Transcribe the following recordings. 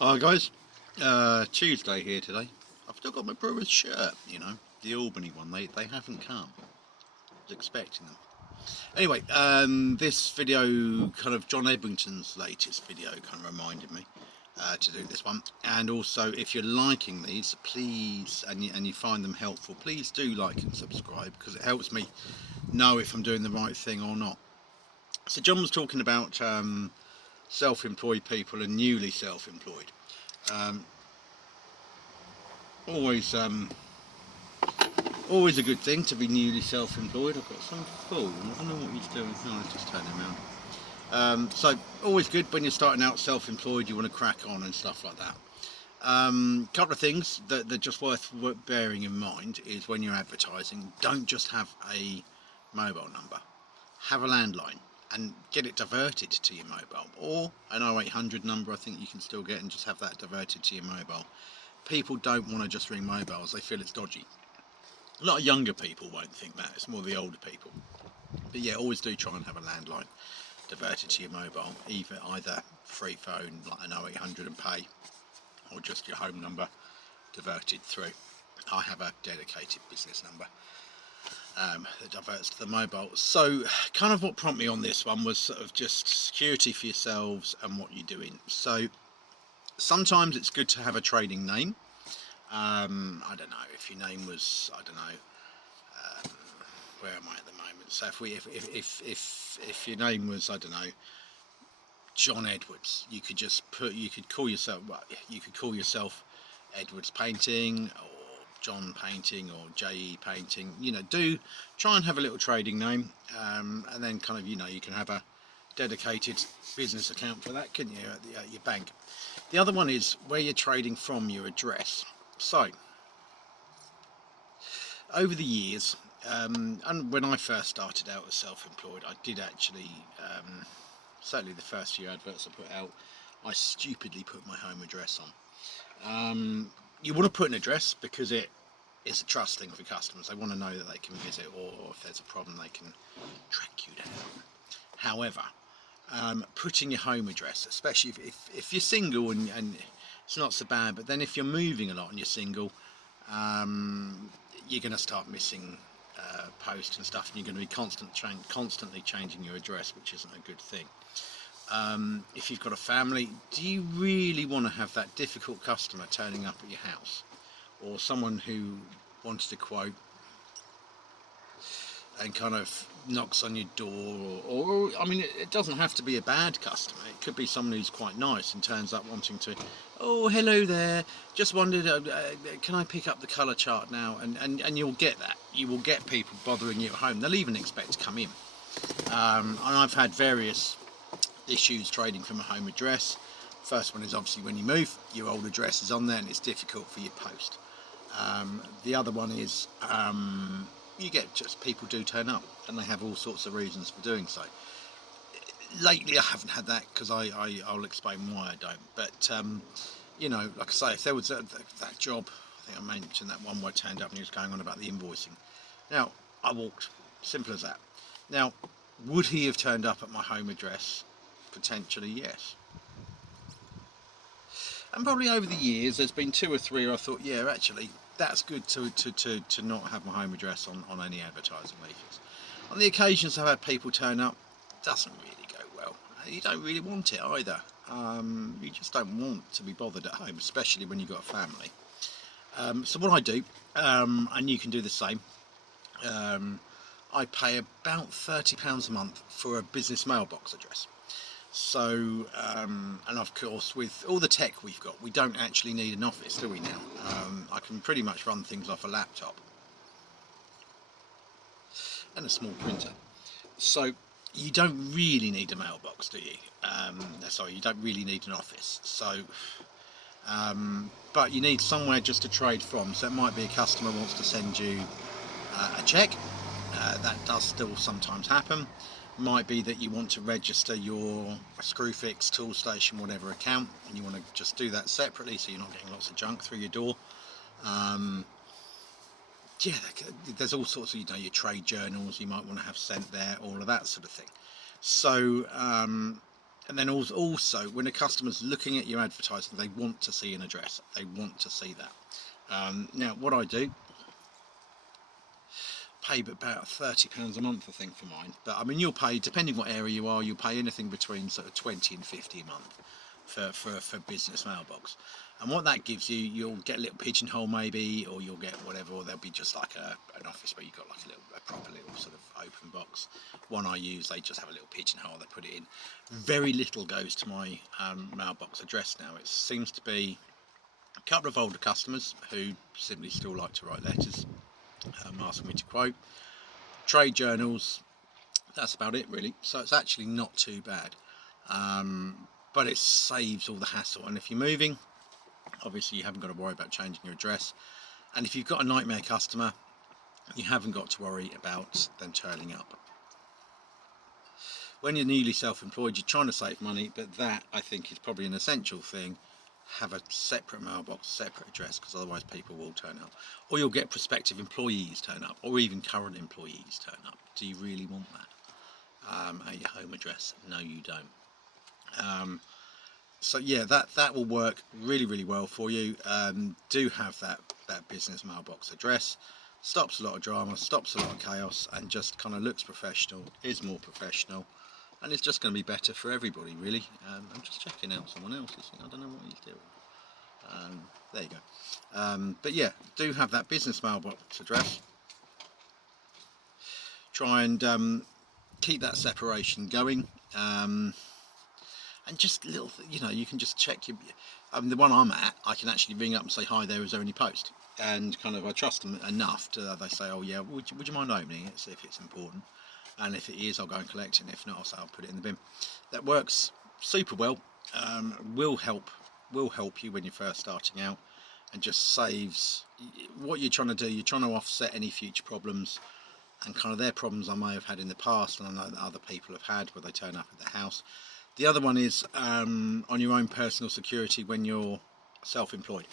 Hi guys, Tuesday here today. I've still got my Brewers shirt, the Albany one. They haven't come. I was expecting them. Anyway, this video, kind of John Edmonton's latest video, kind of reminded me to do this one. And also, if you're liking these, please, and you find them helpful, please do like and subscribe, because it helps me know if I'm doing the right thing or not. So John was talking about self-employed people and newly self-employed. Um, always always a good thing to be newly self-employed. I've got some fool. I don't know what he's doing. No, let's just turn him around. So always good when you're starting out self-employed. You want to crack on and stuff like that. Couple of things that are just worth bearing in mind is when you're advertising, don't just have a mobile number. Have a landline and get it diverted to your mobile, or an 0800 number I think you can still get, and just have that diverted to your mobile. People don't want to just ring mobiles, they feel it's dodgy. A lot of younger people won't think that, it's more the older people. But yeah, always do try and have a landline diverted to your mobile, either free phone like an 0800 and pay, or just your home number diverted through. I have a dedicated business number that diverts to the mobile. So kind of what prompted me on this one was sort of just security for yourselves and what you're doing. So sometimes it's good to have a trading name. I don't know if your name was, I don't know, where am I at the moment? So if your name was, I don't know, John Edwards, you could call yourself Edwards Painting, or John Painting, or JE Painting. Do try and have a little trading name, and then kind of you can have a dedicated business account for that, couldn't you, at your bank. The other one is where you're trading from, your address. So over the years, and when I first started out as self-employed, I did actually, certainly the first few adverts I put out, I stupidly put my home address on. You want to put an address because it is a trust thing for customers. They want to know that they can visit, or if there's a problem they can track you down. However, putting your home address, especially if you're single and it's not so bad, but then if you're moving a lot and you're single, you're going to start missing posts and stuff, and you're going to be constantly changing your address, which isn't a good thing. If you've got a family, do you really want to have that difficult customer turning up at your house, or someone who wanted a quote and kind of knocks on your door, or I mean, it doesn't have to be a bad customer. It could be someone who's quite nice and turns up wanting to, oh, hello there, just wondered, can I pick up the colour chart now? And you'll get that. You will get people bothering you at home. They'll even expect to come in. And I've had various issues trading from a home address. First one is obviously when you move, your old address is on there and it's difficult for your post. The other one is you get just people do turn up and they have all sorts of reasons for doing so. Lately I haven't had that, because I'll explain why I don't, but like I say, if there was that job, I think I mentioned that one where I turned up and he was going on about the invoicing. Now I walked, simple as that. Now, would he have turned up at my home address? Potentially yes. And probably over the years there's been two or three where I thought, yeah, actually that's good to not have my home address on any advertising leaflets. On the occasions I've had people turn up, it doesn't really go well. You don't really want it either. You just don't want to be bothered at home, especially when you've got a family. So what I do, and you can do the same, I pay about £30 a month for a business mailbox address. So, and of course, with all the tech we've got, we don't actually need an office, do we now? I can pretty much run things off a laptop and a small printer. So you don't really need a mailbox, do you? Sorry, you don't really need an office. So, but you need somewhere just to trade from. So it might be a customer wants to send you a cheque. That does still sometimes happen. Might be that you want to register your Screwfix, Toolstation, whatever account, and you want to just do that separately so you're not getting lots of junk through your door. Yeah, there's all sorts of, your trade journals you might want to have sent there, all of that sort of thing. So And then also, when a customer's looking at your advertising, they want to see an address. They want to see that. Now, what I do, pay about £30 a month, I think, for mine. But I mean, you'll pay, depending what area you are, you'll pay anything between sort of 20 and 50 a month for business mailbox. And what that gives you, you'll get a little pigeonhole maybe, or you'll get whatever, or there'll be just like an office where you've got like a proper little sort of open box. One I use, they just have a little pigeonhole, they put it in. Very little goes to my mailbox address now. It seems to be a couple of older customers who simply still like to write letters, asking me to quote. Trade journals, that's about it really. So it's actually not too bad. But it saves all the hassle. And if you're moving, obviously you haven't got to worry about changing your address. And if you've got a nightmare customer, you haven't got to worry about them turning up. When you're newly self-employed, you're trying to save money, but that, I think, is probably an essential thing. Have a separate mailbox, separate address, because otherwise people will turn up. Or you'll get prospective employees turn up, or even current employees turn up. Do you really want that at your home address? No, you don't. So yeah, that will work really well for you. Do have that business mailbox address. Stops a lot of drama, stops a lot of chaos, and just kind of looks professional, is more professional, and it's just going to be better for everybody really. I'm just checking out someone else's thing. I don't know what he's doing. There you go. But yeah, do have that business mailbox address. Try and keep that separation going. And just little, you can just check your. The one I'm at, I can actually ring up and say, "Hi, there is there any post?" And kind of, I trust them enough to they say, "Oh yeah, would you mind opening it? See if it's important." And if it is, I'll go and collect it. And if not, I'll say I'll put it in the bin. That works super well. Will help you when you're first starting out, and just saves what you're trying to do. You're trying to offset any future problems, and kind of their problems I may have had in the past, and I know that other people have had where they turn up at the house. The other one is on your own personal security when you're self-employed.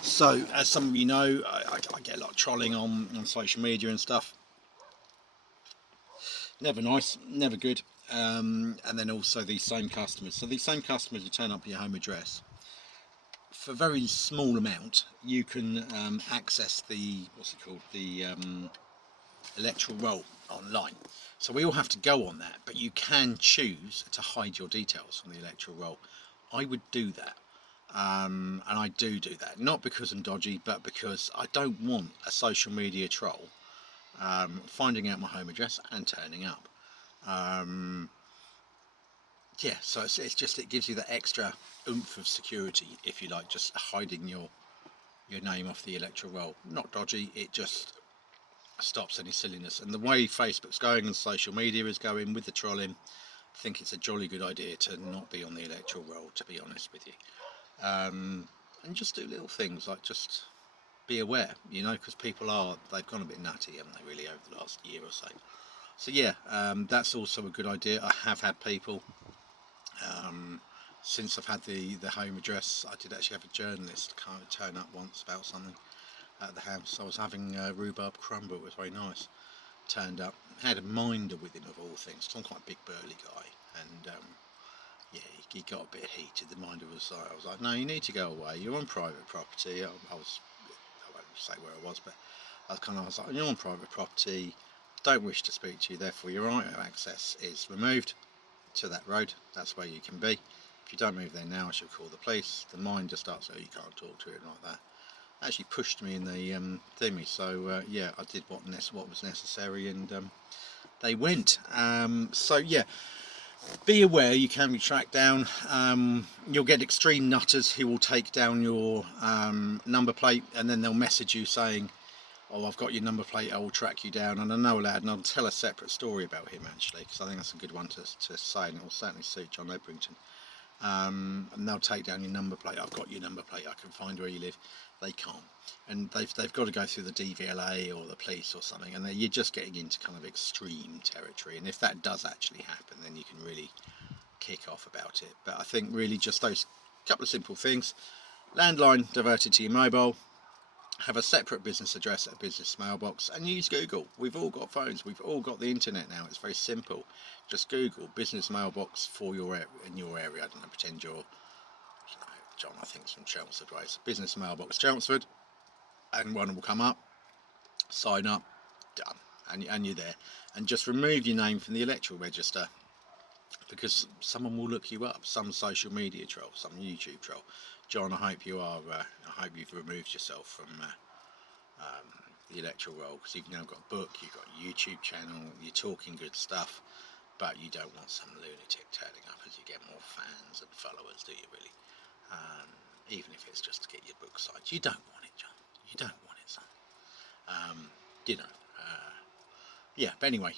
So, as some of you know, I get a lot of trolling on social media and stuff. Never nice, never good. And then also these same customers. So these same customers who turn up at your home address, for a very small amount, you can access the, electoral roll online. So we all have to go on that, but you can choose to hide your details from the electoral roll. I would do that, and I do that, not because I'm dodgy, but because I don't want a social media troll finding out my home address and turning up. Yeah, so it's just, it gives you that extra oomph of security, if you like, just hiding your name off the electoral roll. Not dodgy, it just stops any silliness. And the way Facebook's going and social media is going with the trolling, I think it's a jolly good idea to not be on the electoral roll, to be honest with you. And just do little things like just be aware, because they've gone a bit nutty, haven't they, really, over the last year or so. So yeah, that's also a good idea. I have had people, since I've had the home address, I did actually have a journalist kind of turn up once about something at the house. I was having rhubarb crumble, it was very nice. Turned up, had a minder with him of all things, because I'm quite a big burly guy, and yeah, he got a bit heated. The minder was like, I was like, no, you need to go away, you're on private property. I won't say where I was, but I was like, you're on private property, don't wish to speak to you, therefore your right of access is removed to that road, that's where you can be. If you don't move there now, I shall call the police. The minder starts, oh, you can't talk to it like that. Actually pushed me in the thingy, so yeah, I did what was necessary, and they went. So yeah, be aware you can be tracked down. You'll get extreme nutters who will take down your number plate, and then they'll message you saying, oh, I've got your number plate, I will track you down. And I know a lad, and I'll tell a separate story about him actually, because I think that's a good one to say, and it will certainly suit John Ebrington. And they'll take down your number plate. I've got your number plate, I can find where you live. They can't, and they've got to go through the DVLA or the police or something, and you're just getting into kind of extreme territory. And if that does actually happen, then you can really kick off about it. But I think really just those couple of simple things: landline diverted to your mobile, have a separate business address at a business mailbox, and use Google. We've all got phones, we've all got the internet now. It's very simple. Just Google business mailbox for your in your area. I don't know, pretend you're, John, I think it's from Chelmsford way. So business mailbox Chelmsford, and one will come up. Sign up, done, and you're there. And just remove your name from the electoral register, because someone will look you up. Some social media troll, some YouTube troll. John, I hope you are. I hope you've removed yourself from the electoral roll, because you've now got a book, you've got a YouTube channel, you're talking good stuff, but you don't want some lunatic turning up as you get more fans and followers, do you really? Even if it's just to get your book signed, you don't want it, John. You don't want it, son. Yeah, but anyway,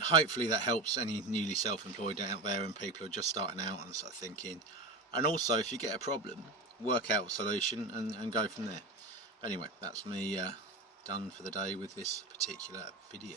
hopefully that helps any newly self-employed out there and people who are just starting out and start thinking. And also, if you get a problem, work out a solution and go from there. Anyway, that's me done for the day with this particular video.